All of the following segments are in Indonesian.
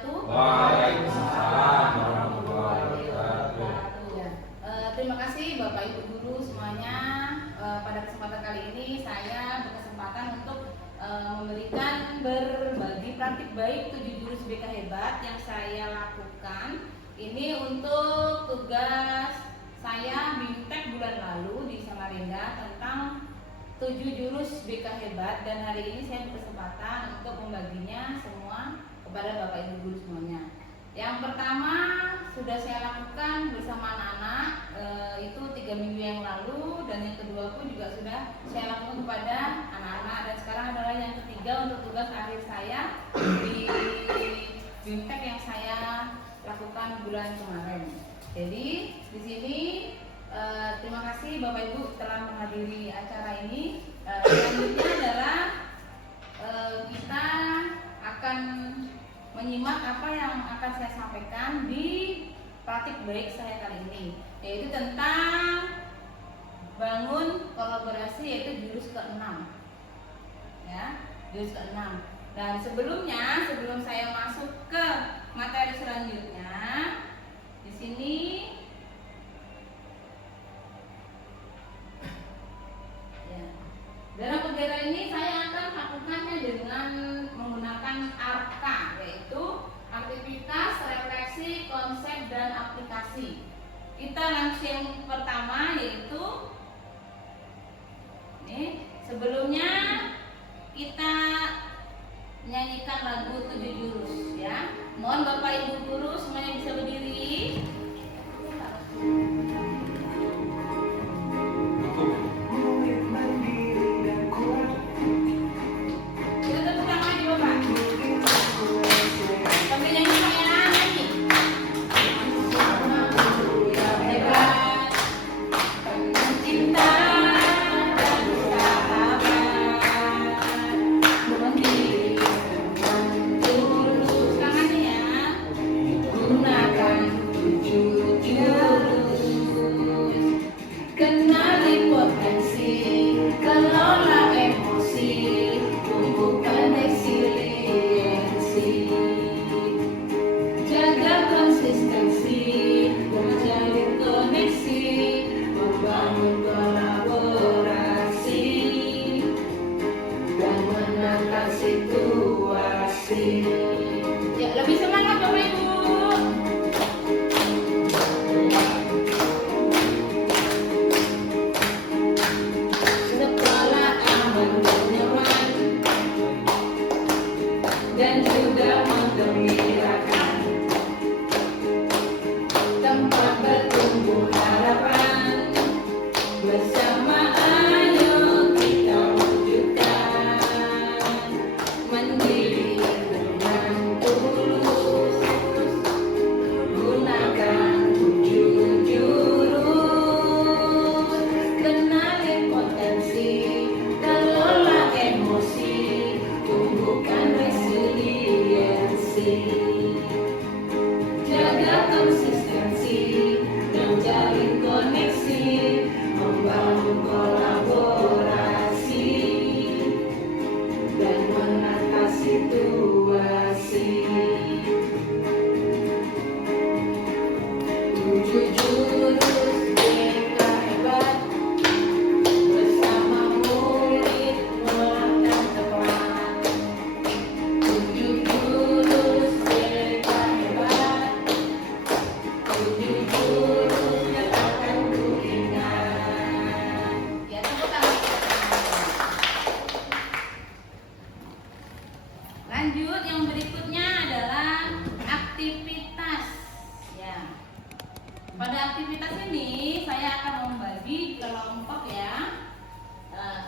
wabarakatuh. Waalaikumsalam warahmatullahi wabarakatuh. Ya. Terima kasih Bapak Ibu guru semuanya. Pada kesempatan kali ini saya berkesempatan untuk memberikan berbagi praktik baik 7 jurus BK hebat yang saya lakukan. Ini untuk tugas saya BIMTEK bulan lalu di Samarinda tentang 7 jurus BK hebat, dan hari ini saya berkesempatan untuk membaginya semua kepada Bapak Ibu guru semuanya. Yang pertama sudah saya lakukan bersama anak-anak itu 3 minggu yang lalu, dan yang kedua pun juga sudah saya lakukan kepada anak-anak, dan sekarang adalah yang ketiga untuk tugas akhir saya di BIMTEK yang saya lakukan bulan kemarin. Jadi di sini terima kasih Bapak Ibu telah menghadiri acara ini. Selanjutnya adalah kita akan menyimak apa yang akan saya sampaikan di praktik baik saya kali ini, yaitu tentang bangun kolaborasi, yaitu jurus ke-6. Ya, jurus ke-6. Dan sebelum saya masuk ke materi selanjutnya, di sini ya, dalam kegiatan ini saya akan melakukannya dengan menggunakan ARKA, yaitu aktivitas, refleksi, konsep, dan aplikasi. Kita langsung pertama, yaitu ini sebelumnya kita menyanyikan lagu 7 jurus ya. Mohon Bapak Ibu guru semuanya bisa berdiri. Kita tepuk tangan lagi Bapak. Sambil nyanyi saya nyanyi. Yang hebat, penuh cinta dan sahabat, mandiri dan tulus. Tangannya ya. Gunakan 7 jurus. Kenali potensi, kelola emosi, tumbuhkan resiliensi, jaga konsistensi, menjalin koneksi, membangun kolaborasi, dan menangkap situasi. Ya, lebih semangat Bapak Ibu. Sekolah aman dan nyaman, dan juga menggembirakan, tempat bertumbuh harapan, bersama ayo kita wujudkan, mandiri dengan tulus, gunakan 7 jurus, kenali potensi, kelola emosi, tumbuhkan resiliensi, jaga konsistensi, menjalin koneksi, membangun kolaborasi, dan menata situasi. 7 jurus BK hebat, bersama murid melakukan tepat. 7 jurus BK hebat, 7 jurus yang akan ku ingat. Ya, tepuk tangan. Lanjut, yang berikutnya adalah aktivitas. Ya. Pada aktivitas ini saya akan membagi kelompok ya.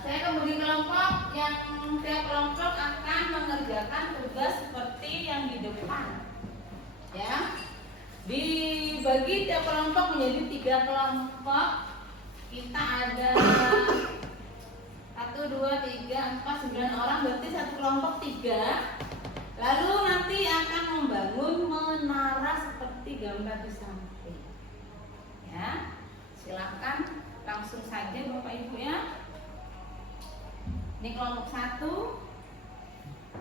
Saya akan membagi kelompok yang setiap kelompok akan mengerjakan tugas seperti yang di depan. Ya. Dibagi tiap kelompok menjadi 3 kelompok. Kita ada 1, 2, 3, 4, 9 orang, berarti satu kelompok 3. Lalu nanti akan membangun menara seperti gambar di samping. Ya, silakan langsung saja Bapak Ibu ya. Ini kelompok 1.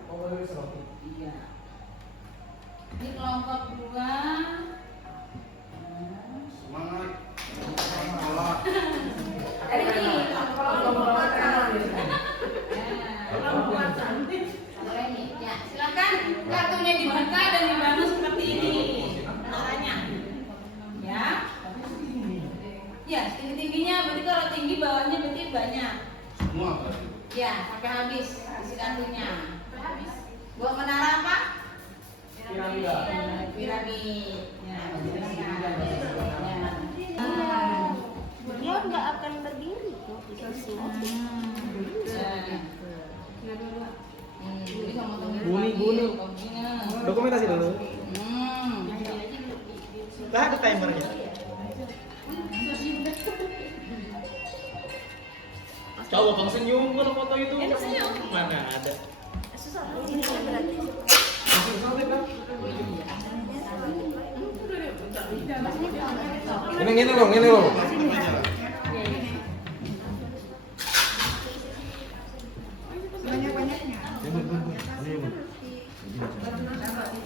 Oh, ini seperti. Iya. Ini kelompok 2. Semangat. Dari ini. Ya, silakan kartunya dibuka dan dibangun seperti ini menaranya. Ya. Ya, tinggi-tingginya berarti kalau tinggi bawahnya berarti banyak. Semua. Ya, sampai habis isi kartunya. Buat menara apa? Piramid. Ya, Dia nggak akan berdiri kok. Bunyi. Dokumentasi dulu. Nah, ada timernya. Coba bang senyum kalau foto itu. Mana ada? Ini kan berarti. Ini loh.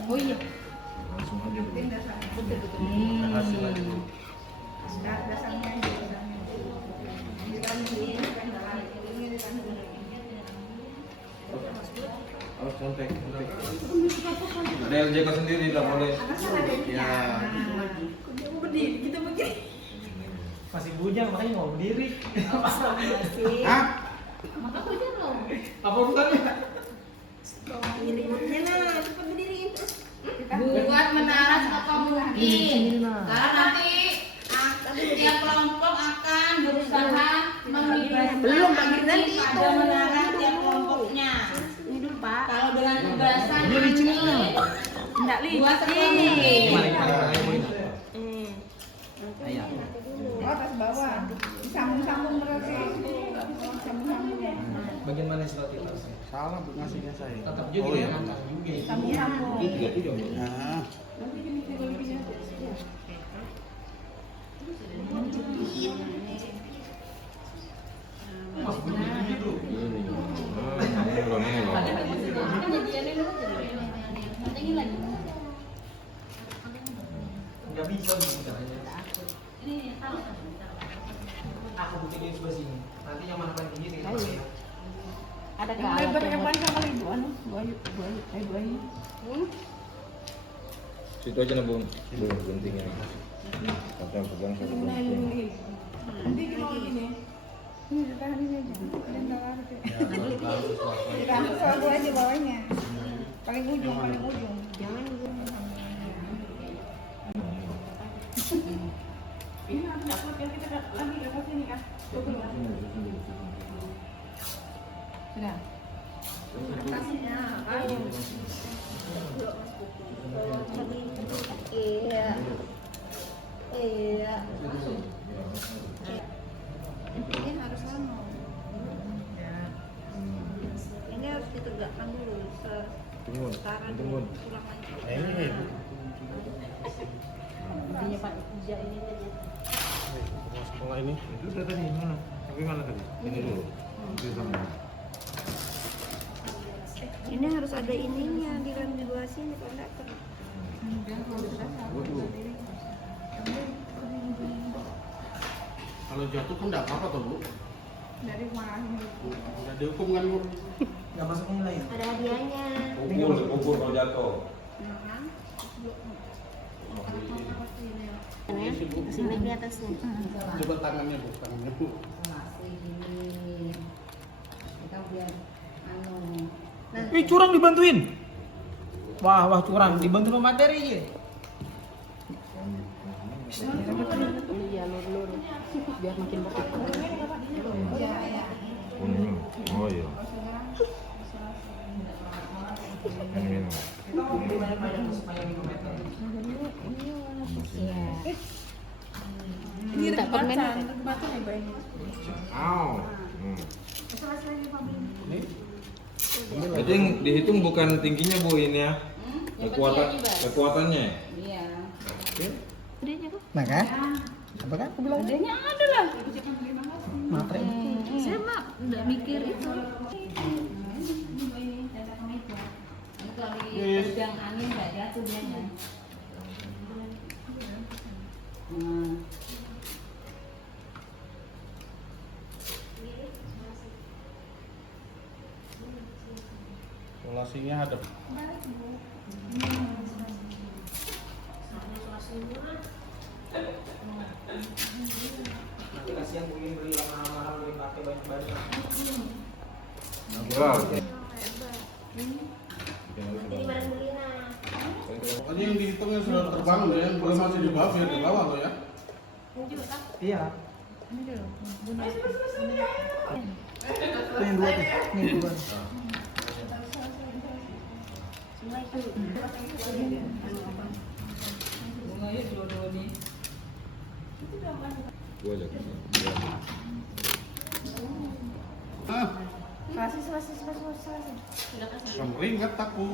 Oh iya. Contek. Ada yang jaga sendiri, tidak boleh. Ya. Masih bujang makanya mau berdiri. Hah? Apa urusannya? Buat menara sekokoh mungkin. Karena nanti setiap kelompok akan berusaha Belum, mengibaskan Pak, nanti itu. pada menara tiap kelompoknya. Ini dulu Pak. Kalau dengan tugasan Enggak buat sekolah mungkin. Ayo. atas bawah sambung-sambung berarti sambung-sambung Bagian mana slot itu? Salah ngasihnya saya. Tetap juga ya. sambung-sambung Nah, Nggak bisa gitu caranya. Aku buktiin sebelah sini. Nanti yang mana paling tinggi kita pakai. Ada yang lebar yang panjang kali Bu anu Bu Ayu Situ aja nabung. Belum guntingnya. Pegang satu nah gunting. ini nanti kalau ini ditahan ini aja kalian nggak ngerti ditahan soal Bu aja bawahnya paling ujung Jangan dulu. ini nanti upload yang kita lagi ke sini kan sudah Iya. Ini harus sama. Ini harus ditegakkan dulu. Setara dulu. Kurang lanjut. Intinya Pak Ija ini aja. sekolah ini. Itu udah tadi mana? Tapi mana tadi? Ini dulu. Itu sama. Ini harus ada ininya di dua sini kalau enggak ter. Kalau jatuh kan enggak apa-apa tuh, Bu. dari mana Udah dihukum kan, Bu? Nggak masuk nilai. Ada hadiahnya. Pukul kalau jatuh. Sini di atasnya. Coba tangannya, Bu. Tangannya, Bu. Masih gini. Kita biar anu. Ih, curang dibantuin. Wah, curang dibantu sama materi ya. Iya, lur-lur. Biar makin berat. Oh iya. Ini. ini Tak permen. perdebatan ya baik Aw. Jadi yang dihitung bukan tingginya Bu ini ya. Kekuatannya. Iya. Hadiahnya kok. Nah kan? Apa kan aku bilang? Adanya ada lah. Materi. Saya mah enggak mikir itu. Itu lagi kerja bidang angin nggak jatuh dia ya. Isolasinya ada. Nanti kasihan mungkin beli lama-lama beli pakai banyak-banyak. Pokoknya yang dihitung yang sudah terbangun ya, yang boleh masih di bawah biar di bawah lo ya. Iya. Ini dulu. Itu yang dua tuh. Nih dua. Bunganya dua-dua nih. Gua aja. Ah, Selasi. kemeringat aku.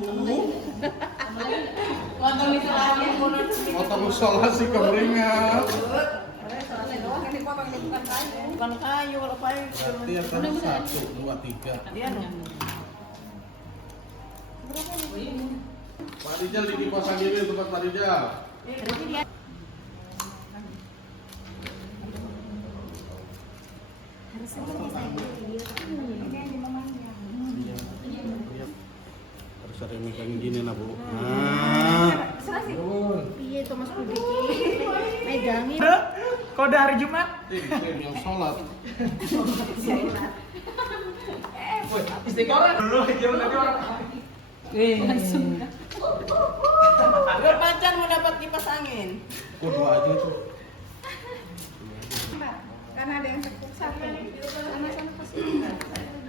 Potong isolasi menurut Potong isolasi kemeringat. Selasi doang yang dipotong, ini bukan kayu. Bukan kayu, kalau kayu. Berarti yang tadi 1, 2, 3. Dia dong. Pak Rijal di kipas ini tempat Pak Rijal. Harus ada yang megang gini nah Bu. Nah, Selasi. Iya itu Mas Budi. Megangin. Kode hari Jumat. yang sholat. Istiqomah dulu jam tadi orang. Berpacar mau dapat kipas angin. Kok 2 aja tuh. Karena ada yang tekuk satu. Sana kasih.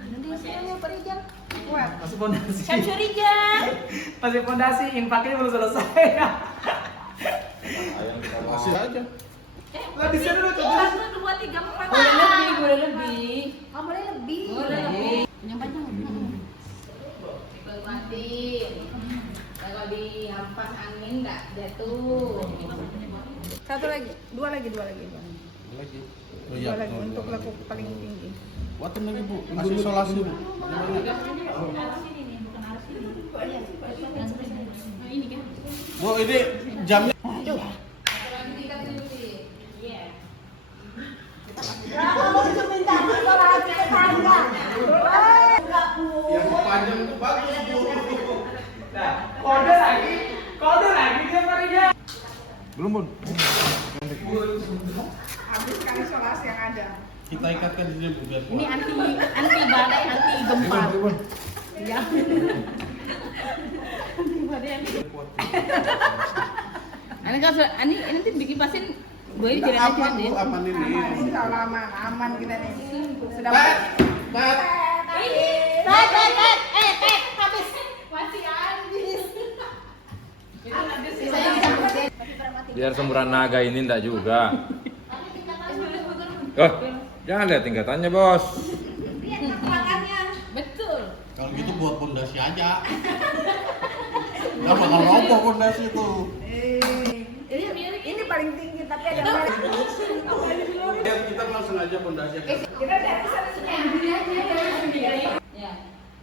Nanti saya Pak Rijal. Kuat. Masih fondasi. Syamsu Rijal. Masih fondasi, impaknya belum selesai. Masih aja. Lah di sana udah 1, 2, 3, 4. Boleh lebih. Oh, boleh lebih. Boleh lebih. Yang panjang. Mati. Kalau dihempas angin nggak jatuh. Satu lagi, dua lagi. Lagi. Oh Dua iya. lagi untuk laku paling tinggi. Buatin lagi Bu. Masih isolasi Bu. Ini kan. Bu ini jamnya. Yang panjang itu bagus Bu. Nah, kode lagi dia Pak Rijal. Belum Bun. Habiskan isolasi yang ada. Kita ikatkan di sini biar Ini kuat. anti badai, anti gempa. Ya. Ini kalau ini nanti dikipasin gue jalan aja Aman nanti. Bu, aman ini. Insya Allah aman kita nih. Sudah Bet, bet. Habis. Masih habis. Biar semburan naga ini enggak juga. Oh, jangan lihat tingkatannya, Bos. Betul. Kalau gitu buat pondasi aja. Nggak bakal roboh pondasi itu. ini paling tinggi tapi ada yang Ya, kita langsung aja pondasi. kita dari sana sini. Ya.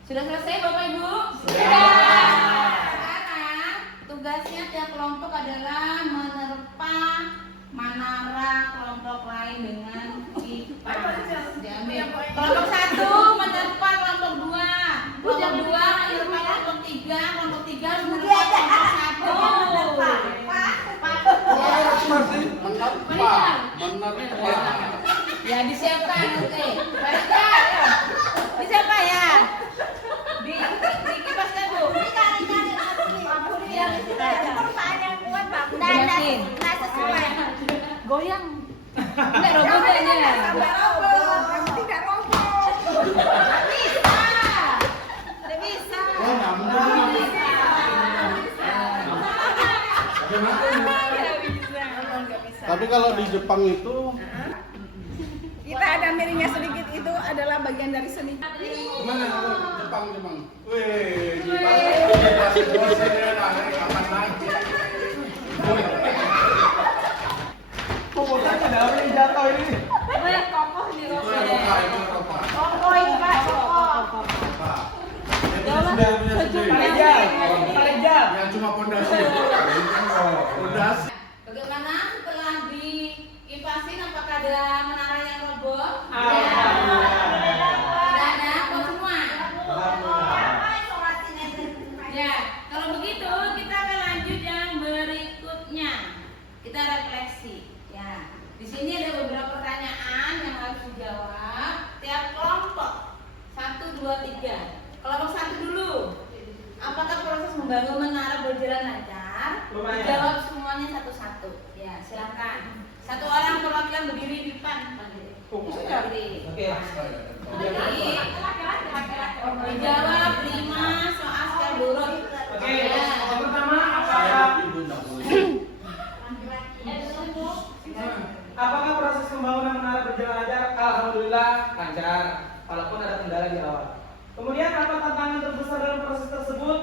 Sudah selesai Bapak Ibu? Sudah. Sekarang tugasnya tiap kelompok adalah menerpa menara kelompok lain dengan kipas. Diambil. Kelompok 1 menerpa kelompok 2. Kelompok 2 menerpa kelompok 3. Kelompok 3 menerpa kelompok 1. Menerpa. Ya disiapkan oke. Baiklah. Disiapa ya? Di kipasnya Bu. Jelasin. Goyang. Enggak roboh ini. Tidak roboh. Bisa. Tidak bisa. Oh, namun. Tapi kalau di Jepang itu Kita ada miringnya sedikit itu adalah bagian dari seni. gimana kalau Jepang? Wih, kipas kapan lagi? Kok bosnya ada orang yang jatuh ini? Banyak kokoh di Itu roboh. Eropa, itu Eropa. Oh ini Pak. Eropa. Itu sudah punya sendiri. Pak Rijal. Yang cuma pondasi. Pondasi. Bagaimana setelah dikipasin apakah ada menara yang roboh? Tidak ada, kok semua? Ya, kalau begitu kita akan lanjut yang berikutnya. Kita refleksi. Ya, di sini ada beberapa pertanyaan yang harus dijawab tiap kelompok. 1, 2, 3. Kelompok 1 dulu. Apakah proses membangun menara berjalan lancar? Dijawab semuanya satu-satu. Ya, silakan. Satu orang perwakilan berdiri di depan. Berdiri. Oke. Jadi, dijawab 5 soal secara urut. Oke, yang pertama apakah proses pembangunan menara berjalan lancar? Alhamdulillah lancar, walaupun ada kendala di awal. Kemudian apa tantangan terbesar dalam proses tersebut?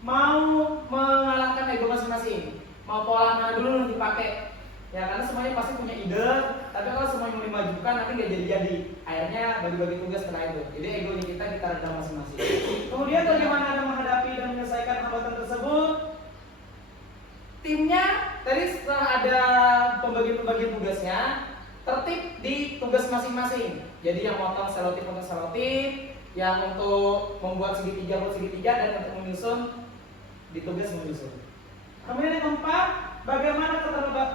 Mau mengalahkan ego masing-masing. Mau pola mana dulu yang dipakai? Ya karena semuanya pasti punya ide, tapi kalau semuanya mau dimajukan nanti nggak jadi-jadi. Akhirnya bagi-bagi tugas setelah itu. Jadi egonya kita redam masing-masing. Kemudian bagaimana Anda menghadapi dan menyelesaikan hambatan tersebut? Timnya tadi setelah ada pembagian tugasnya, tertib di tugas masing-masing. Jadi yang motong selotip untuk selotip, yang untuk membuat segitiga buat segitiga, dan untuk menyusun di tugas menyusun. Kemudian yang keempat, bagaimana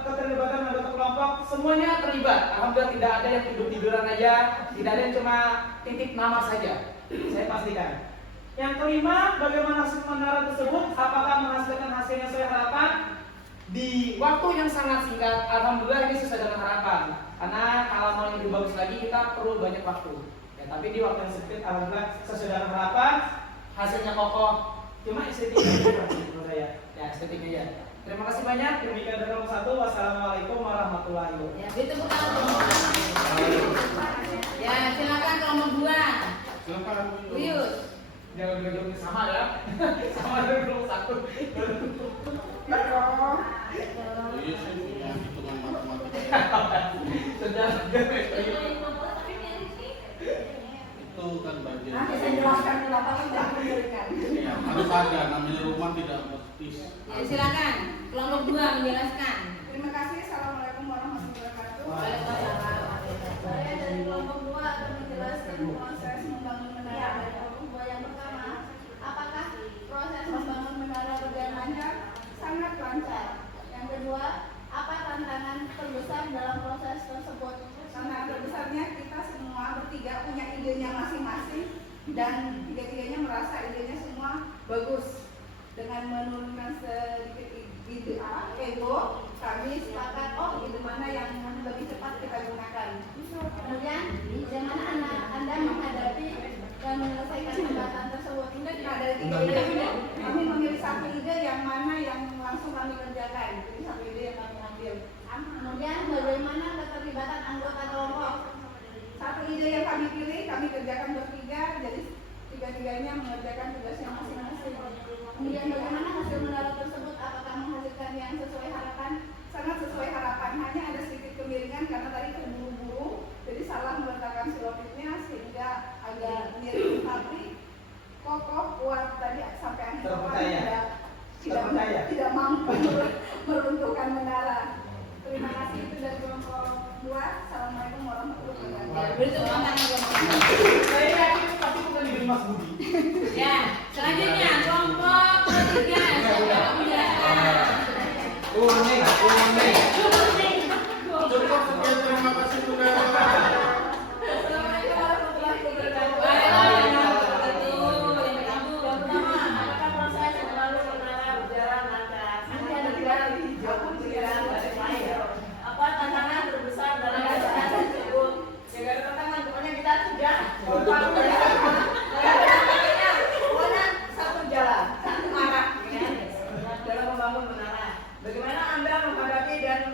keterlibatan anggota kelompok? Semuanya terlibat. Alhamdulillah tidak ada yang tidur-tiduran aja, tidak ada yang cuma titip nama saja. Saya pastikan. Yang kelima, bagaimana hasil menara tersebut? Apakah menghasilkan hasil yang sesuai harapan? Di waktu yang sangat singkat, alhamdulillah ini sesuai dengan harapan. Karena kalau mau lebih bagus lagi kita perlu banyak waktu. Ya, tapi di waktu yang sempit, alhamdulillah sesuai dengan harapan, hasilnya kokoh. Cuma estetiknya menurut saya. Ya, estetiknya ya. Terima kasih banyak. Demikian dari nomor 1. Wassalamualaikum warahmatullahi wabarakatuh. Ya, ditepuk tangan. Ya, silakan kelompok 2. Silakan. Uyus. Jangan berdua sama ya. Sama dengan kelompok 1. Iya, saya punya hitungan matematika. Sudah. Itu kan bagian. Nanti saya jelaskan kenapa tidak memberikan. Ya, harus ada namanya rumah tidak mesti. Ya, silakan kelompok 2 menjelaskan. Terima kasih. Assalamualaikum warahmatullahi wabarakatuh. Waalaikumsalam. Saya dari kelompok 2 akan menjelaskan proses membangun menara dari kelompok 2. Yang pertama, apakah proses membangun menara berjalan lancar? Sangat lancar. Yang kedua, apa tantangan terbesar dalam proses tersebut? Tantangan terbesarnya kita semua bertiga punya idenya masing-masing dan tiga-tiganya merasa idenya semua bagus. Dengan menurunkan sedikit ide ego, kami sepakat ide mana yang lebih cepat kita gunakan. Kemudian bagaimana Anda menghadapi dan menyelesaikan hambatan tersebut? Nah, dari tiga ide ini kami memilih satu ide yang mana yang langsung kami kerjakan. Jadi satu ide yang kami ambil. Kemudian bagaimana keterlibatan anggota kelompok? Satu ide yang kami pilih kami kerjakan bertiga, jadi tiga-tiganya mengerjakan tugasnya masing-masing. Kemudian bagaimana hasil menara tersebut? Apakah menghasilkan yang sesuai harapan? Sangat sesuai harapan. Hanya ada sedikit kemiringan karena tadi terburu-buru, jadi salah meletakkan silopitnya sehingga agak miring, tapi kokoh kuat tadi sampai akhir tidak mampu meruntuhkan menara. Terima kasih. Itu dari kelompok 2. Assalamualaikum warahmatullahi wabarakatuh. Ya, beri tepuk tangan kelompok 2. Saya yakin pasti bukan di Mas Budi. Ya, selanjutnya kelompok 3. Siapa yang menjelaskan? Kuning. Cukup sekian, terima kasih sudah. Assalamualaikum warahmatullahi wabarakatuh. Waalaikumsalam warahmatullahi wabarakatuh. Yang pertama, apakah proses membangun menara berjalan lancar? Nanti ada tiga kali dijawab pikiran dari saya. Apa tantangan terbesar dalam proses tersebut? Ya gak ada tantangan, pokoknya kita sudah membangun pokoknya satu jalan, satu arah, ya, dalam membangun menara. Bagaimana Anda menghadapi dan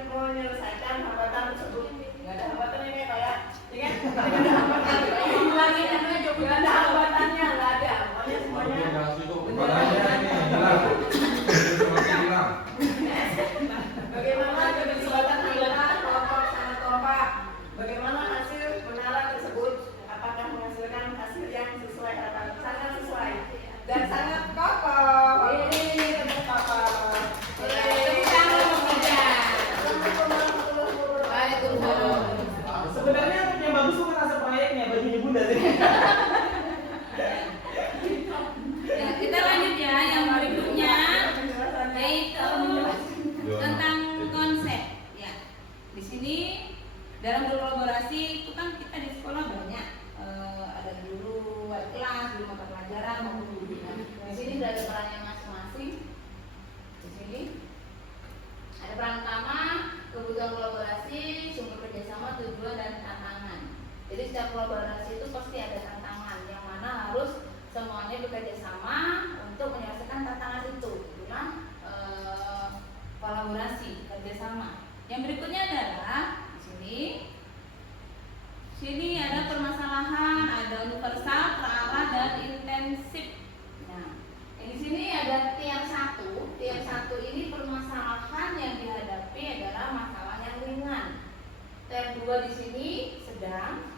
ada perannya masing-masing. Di sini ada peran utama, kebutuhan kolaborasi, sumber kerjasama, tujuan dan tantangan. Jadi setiap kolaborasi itu pasti ada tantangan yang mana harus semuanya bekerja sama untuk menyelesaikan tantangan itu. Itulah kolaborasi, kerjasama. Yang berikutnya adalah di sini ada permasalahan, ada universal, terarah dan intensif. Nah, di sini ada tier 1. Tier 1 ini permasalahan yang dihadapi adalah masalah yang ringan. Tier 2 di sini sedang,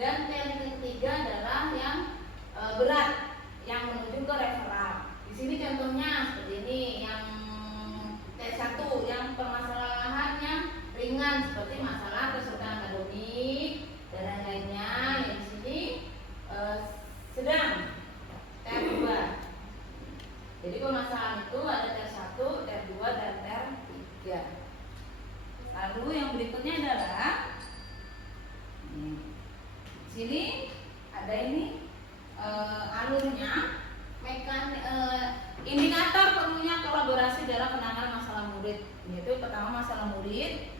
dan tier ketiga adalah yang berat, yang menuju ke referral. Di sini contohnya seperti ini, yang tier 1 yang permasalahannya ringan seperti masalah kesulitan akademik dan lain-lainnya. Yang di sini sedang, tier 2. Jadi permasalahan itu ada tier 1, tier 2 dan tier 3. Lalu yang berikutnya adalah di sini ada ini alurnya, indikator perlunya kolaborasi dalam penanganan masalah murid. Yaitu pertama masalah murid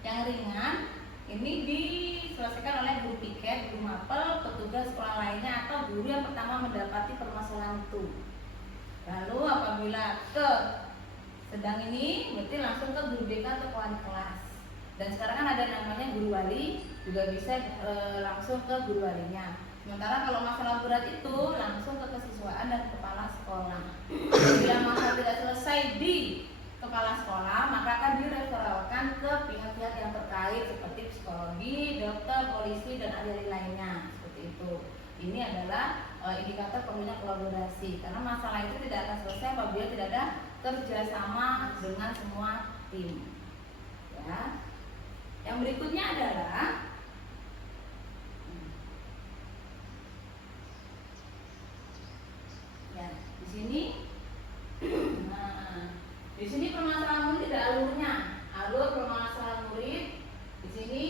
yang ringan ini diselesaikan oleh guru piket, guru mapel, petugas sekolah lainnya atau guru yang pertama mendapati permasalahan itu. Lalu apabila ke sedang ini berarti langsung ke guru BK atau wali kelas. Dan sekarang kan ada namanya guru wali, juga bisa langsung ke guru walinya. Sementara kalau masalah berat itu langsung ke kesiswaan dan kepala sekolah. Bila masalah tidak selesai di kepala sekolah, maka akan direferalkan ke pihak-pihak yang terkait seperti psikologi, dokter, polisi, dan ahli lainnya. Seperti itu. Ini adalah indikator perlunya kolaborasi, karena masalah itu tidak akan selesai apabila tidak ada kerjasama dengan semua tim. Ya. Yang berikutnya adalah ya, di sini. Nah, di sini permasalahan murid ada alurnya. Alur permasalahan murid di sini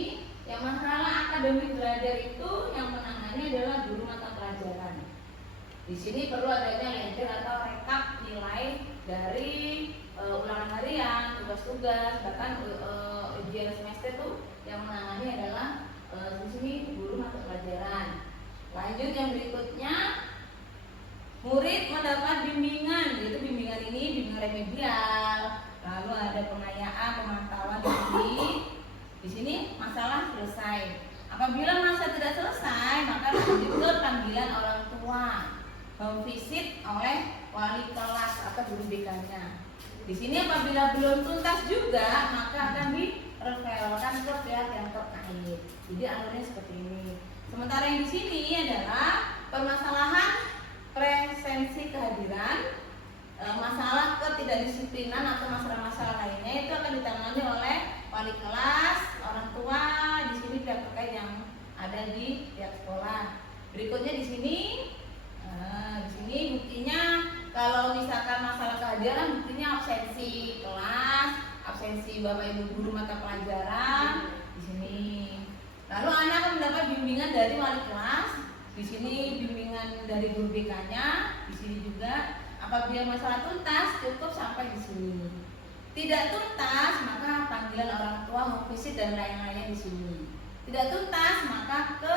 yang masalah akademik belajar itu yang menangani adalah guru mata pelajaran. Di sini perlu adanya ledger atau rekap nilai dari ulangan harian, tugas-tugas, bahkan ujian semester itu yang menangani adalah di sini guru mata pelajaran. Lanjut yang berikutnya, murid mendapat bimbingan, yaitu bimbingan ini bimbingan remedial. Lalu ada pengayaan, pemantauan di sini masalah selesai. Apabila masa tidak selesai, maka lanjut ke panggilan orang tua, home visit oleh wali kelas atau guru BK-nya. Di sini apabila belum tuntas juga, maka akan direferalkan ke pihak yang terkait. Jadi alurnya seperti ini. Sementara yang di sini adalah permasalahan presensi kehadiran, masalah ketidakdisiplinan atau masalah-masalah lainnya itu akan ditangani oleh wali kelas, orang tua, di sini pihak terkait yang ada di pihak sekolah. Berikutnya di sini buktinya kalau misalkan masalah kehadiran, buktinya absensi kelas, absensi bapak ibu guru mata pelajaran di sini. Lalu anak akan mendapat bimbingan dari wali kelas, di sini bimbingan dari guru BK-nya, di sini juga. Apabila masalah tuntas cukup sampai di sini. Tidak tuntas maka panggilan orang tua, home visit dan lain-lainnya di sini. Tidak tuntas maka ke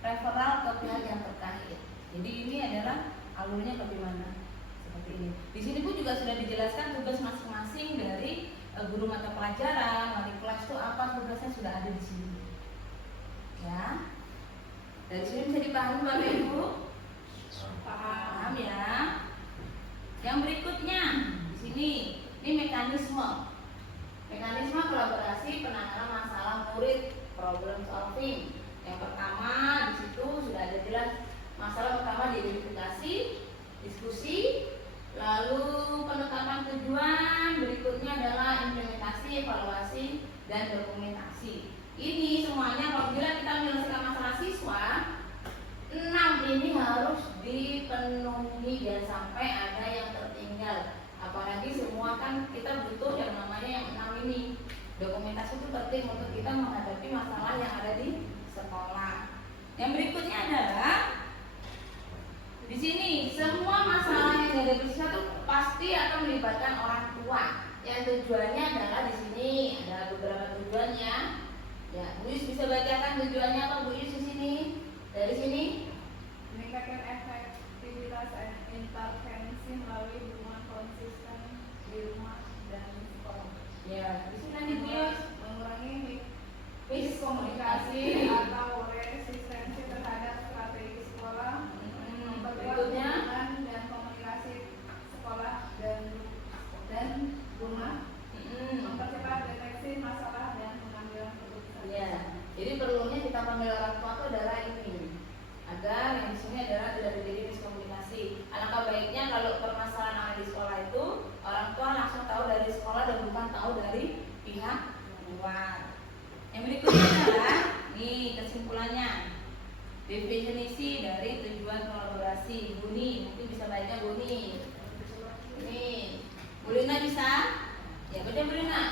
referral ke pihak yang terkait. Jadi ini adalah alurnya bagaimana seperti ini. Di sini pun juga sudah dijelaskan tugas masing-masing dari guru mata pelajaran, wali kelas itu apa tugasnya sudah ada di sini. Ya. Dari sini bisa dipahami Bapak Ibu? Paham ya. Yang berikutnya di sini ini mekanisme kolaborasi penanganan masalah murid, problem solving. Yang pertama di situ sudah ada jelas masalah pertama diidentifikasi, diskusi, lalu penetapan tujuan, berikutnya adalah implementasi, evaluasi, dan dokumentasi. Ini semuanya apabila kita menyelesaikan masalah siswa, 6 ini harus dipenuhi dan sampai ada yang tertinggal. Apalagi semua kan kita butuh yang namanya yang 6 ini. Dokumentasi itu penting untuk kita menghadapi masalah yang ada di sekolah. Yang berikutnya adalah Di sini semua masalah yang ada di satu pasti akan melibatkan orang tua. Yang tujuannya adalah di sini ada beberapa tujuannya. Ya, Bu Yus bisa bacakan tujuannya apa Bu Yus di sini? Dari sini? Meningkatkan efektivitas intervensi melalui dukungan konsisten di rumah dan sekolah. Ya, di sini nanti Bu Yus Mengurangi miskomunikasi atau resistensi terhadap strategi sekolah. Memperkuat berikutnya. hubungan dan komunikasi sekolah dan rumah. Mempercepat deteksi masalah dan pengambilan keputusan. Ya, jadi perlunya kita panggil orang tua itu adalah ini, agar yang di sini adalah tidak terjadi miskomunikasi. Alangkah baiknya kalau permasalahan ada di sekolah itu orang tua langsung tahu dari sekolah dan bukan tahu dari pihak luar. Yang berikutnya adalah nih kesimpulannya, definisi dari tujuan kolaborasi. Buni mungkin bisa baca Buni. Nih, Bu Lina bisa? Ya, baca Bu Lina.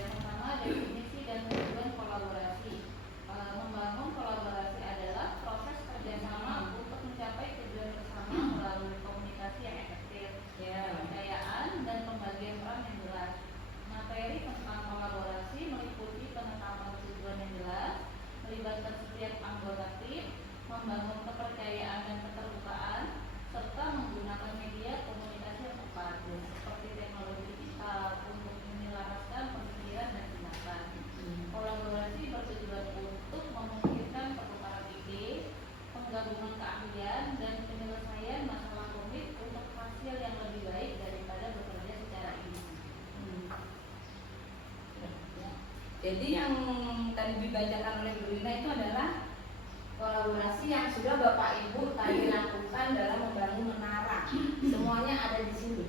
Yang pertama definisi dan tujuan kolaborasi. Membangun kolaborasi adalah proses kerjasama untuk mencapai tujuan bersama melalui komunikasi yang efektif, kepercayaan dan pembagian peran yang jelas. Materi tentang kolaborasi meliputi penetapan tujuan yang jelas, melibatkan setiap anggota tim, membangun kepercayaan dan keterbukaan, serta menggunakan media komunikasi yang tepat, seperti teknologi digital untuk menyelaraskan pemikiran dan tindakan. Kolaborasi bertujuan untuk memungkinkan pertukaran ide, penggabungan keahlian, dan penyelesaian masalah rumit untuk hasil yang lebih baik daripada bekerja secara individu. Jadi yang tadi dibacakan oleh Bu Lina itu adalah kolaborasi yang sudah Bapak Ibu tadi lakukan dalam membangun menara. Semuanya ada di sini.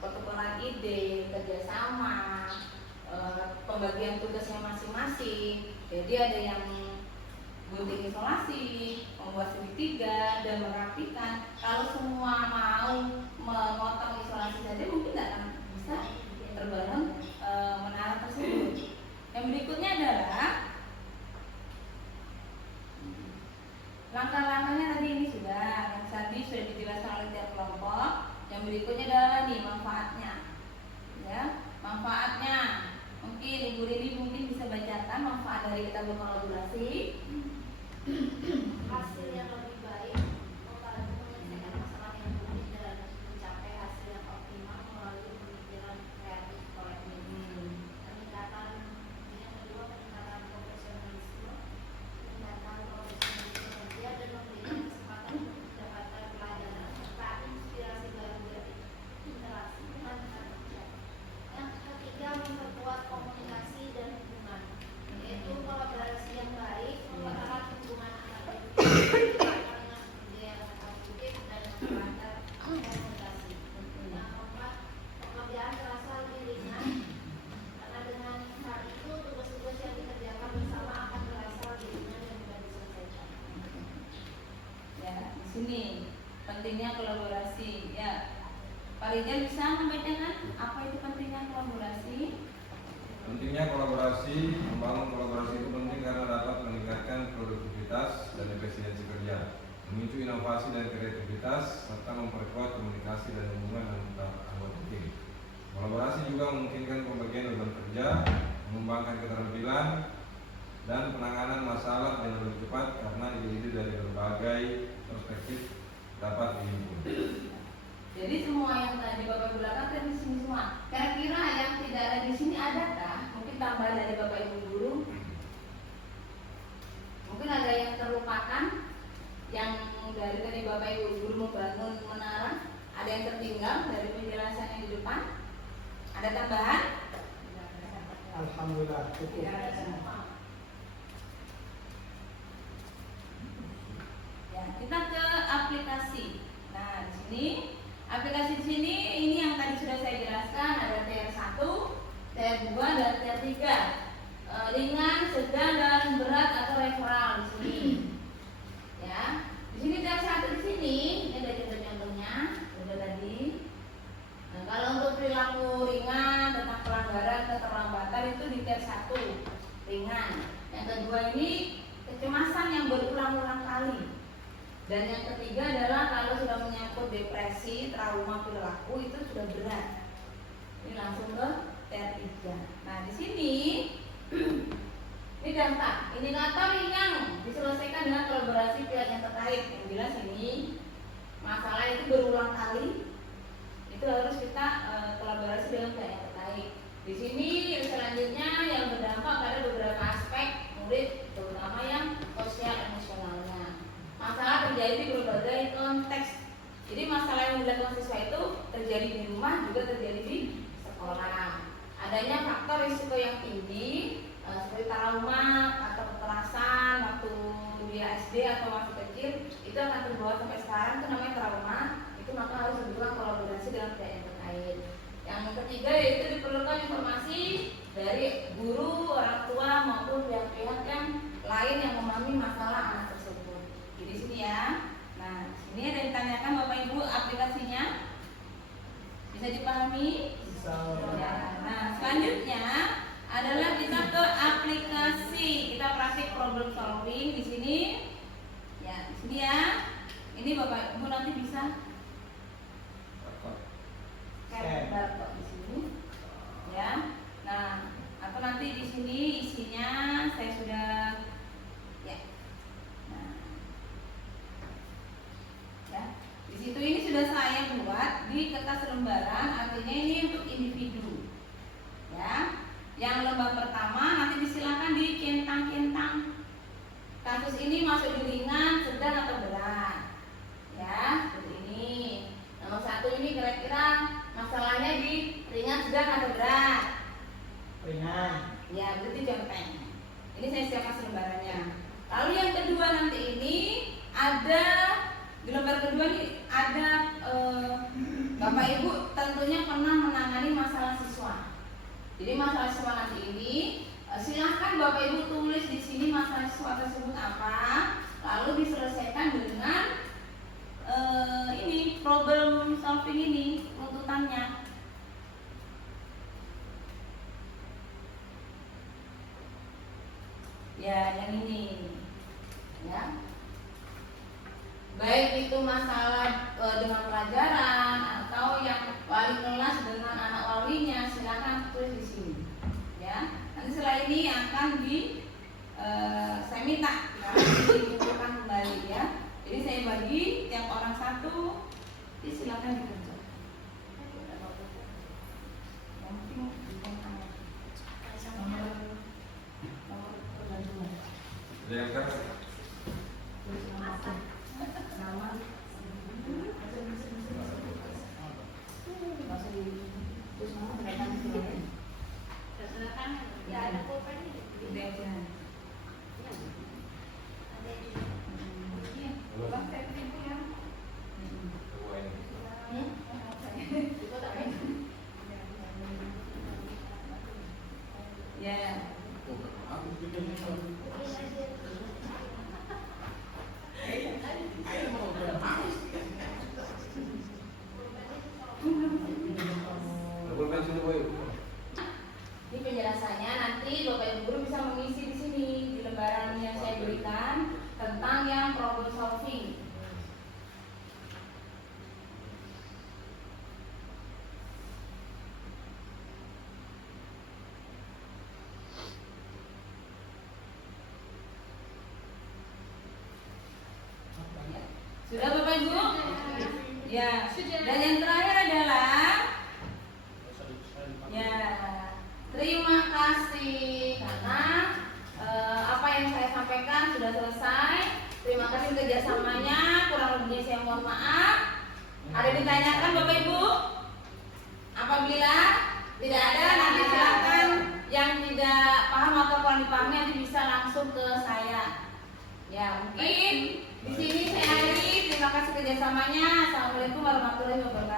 Pertukaran ide, kerjasama, pembagian tugasnya masing-masing. Jadi ada yang gunting isolasi, membuat segitiga, dan merapikan. Kalau semua mau memotong isolasi saja mungkin tidak akan bisa terbangun menara tersebut. Yang berikutnya adalah langkah-langkahnya tadi ini sudah, yang tadi sudah dijelaskan oleh tiap kelompok. Yang berikutnya adalah nih manfaatnya, ya manfaatnya. Mungkin Ibu Rini mungkin bisa bacakan manfaat dari kita berkolaborasi. Hasil yang lebih baik membantu menyelesaikan masalah yang rumit dan mencapai hasil yang optimal melalui pemikiran kreatif kolektif. Peningkatan yang kedua, peningkatan profesionalisme kerja dan memberikan kesempatan untuk mendapatkan pelajaran serta inspirasi baru dari interaksi dengan rekan kerja. Yang ketiga, memperkuat komunikasi dan hubungan, yaitu kolaborasi yang baik mempererat hubungan antar individu dengan budaya yang positif dan memperlancar komunikasi. Yang keempat, pekerjaan terasa lebih ringan karena dengan hal itu tugas-tugas yang dikerjakan bersama akan terasa lebih ringan dan mudah diselesaikan. Ya, di sini pentingnya kolaborasi. Ya, Pak Rizal bisa membacakan apa itu pentingnya kolaborasi? Pentingnya kolaborasi, membangun kolaborasi itu penting karena dapat meningkatkan produktivitas dan efisiensi kerja, memicu inovasi dan kreativitas, serta memperkuat komunikasi dan hubungan antar anggota tim. Kolaborasi juga memungkinkan pembagian beban kerja, mengembangkan keterampilan, dan penanganan masalah dengan lebih cepat karena ide-ide dari berbagai perspektif dapat dihimpun. Jadi semua yang tadi Bapak Ibu lakukan di sini semua. Kira-kira yang tidak ada di sini adakah? Mungkin tambahan dari Bapak Ibu guru. Mungkin ada yang terlupakan, yang dari tadi Bapak Ibu guru membangun menara. Ada yang tertinggal dari penjelasan yang di depan. Ada tambahan? Alhamdulillah cukup. Tidak ada semua. Ya, kita ke aplikasi. Nah, di sini aplikasi di sini ini yang tadi sudah saya jelaskan, ada TR1, TR2 dan TR3. Ringan, sedang dan berat atau referral di sini. Ya. Di sini TR1 di sini ini ada contoh-contohnya, sudah tadi. Nah, kalau untuk perilaku ringan tentang pelanggaran keterlambatan itu di TR1 ringan. Yang kedua ini kecemasan yang berulang-ulang kali. Dan yang ketiga adalah kalau sudah menyangkut depresi, trauma perilaku itu sudah berat. Ini langsung ke T3. Nah, di sini ini dampak indikator yang diselesaikan dengan kolaborasi pihak yang terkait. Yang jelas ini masalah itu berulang kali, itu harus kita kolaborasi dengan pihak yang terkait. Di sini selanjutnya yang berdampak pada beberapa aspek murid, terutama yang sosial emosionalnya. Masalah terjadi di berbagai konteks. Jadi masalah yang dilakukan siswa itu terjadi di rumah juga terjadi di sekolah. Adanya faktor risiko yang tinggi seperti trauma atau kekerasan waktu dia SD atau masih kecil, itu akan terbawa sampai sekarang, itu namanya trauma. Itu maka harus dilakukan kolaborasi dengan pihak yang terkait. Yang ketiga yaitu diperlukan informasi dari guru, orang tua maupun pihak-pihak yang lain yang memahami masalah anak tersebut. Jadi sini ya. Nah, ini ada yang ditanyakan Bapak Ibu aplikasinya bisa dipahami? Bisa. Ya. Nah, selanjutnya adalah kita ke aplikasi. Kita praktik problem solving di sini. Ya, di sini ya. Ini Bapak Ibu nanti bisa barcode di sini. Ya. Nah, atau nanti di sini isinya saya sudah ya. Nah. Ya. Di situ ini sudah saya buat di kertas lembaran, artinya ini untuk individu. Ya. Yang lembar pertama nanti disilakan dicentang-centang. Kasus ini masuk di ringan, sedang atau berat. Ya, seperti ini. Nomor 1 ini kira-kira masalahnya di ringan, sedang atau berat. Ringan. Ya, berarti centeng. Ini saya siapkan lembarannya. Lalu yang kedua nanti ini ada di lembar kedua nih ada Bapak Ibu tentunya pernah menangani masalah siswa. Jadi masalah siswa nanti ini silahkan Bapak Ibu tulis di sini masalah siswa tersebut apa, lalu diselesaikan dengan ini problem solving ini runtutannya. Ya, yang ini, ya. Baik itu masalah dengan pelajaran atau yang wali kelas dengan anak walinya, silakan tulis di sini. Ya, nanti setelah ini akan saya minta dikumpulkan kembali ya. Jadi saya bagi tiap orang satu, jadi silakan dikerjakan. Yang penting nomor pergantungan. Ada yang keras? Tulis nama. Terus nama berkaitan dengan Silakan. Ya ada pulpen ini. ide aja. Ada di Bang, saya ibu ya. Dua ini. Itu tak baik. Ya. Pulpen sini boy. Ini penjelasannya nanti Bapak Ibu guru bisa mengisi di sini di lembaran yang saya berikan tentang yang problem solving. Sudah Bapak Ibu? Ya. Dan yang terakhir adalah ya, terima kasih karena apa yang saya sampaikan sudah selesai. Terima kasih kerjasamanya. Kurang lebihnya saya mohon maaf. Ada ditanyakan Bapak Ibu? Apabila tidak ada, nanti silakan yang tidak paham atau kurang dipahami nanti bisa langsung ke saya. Ya, mungkin di sini saya akhiri. Terima kasih kerjasamanya. Assalamualaikum warahmatullahi wabarakatuh.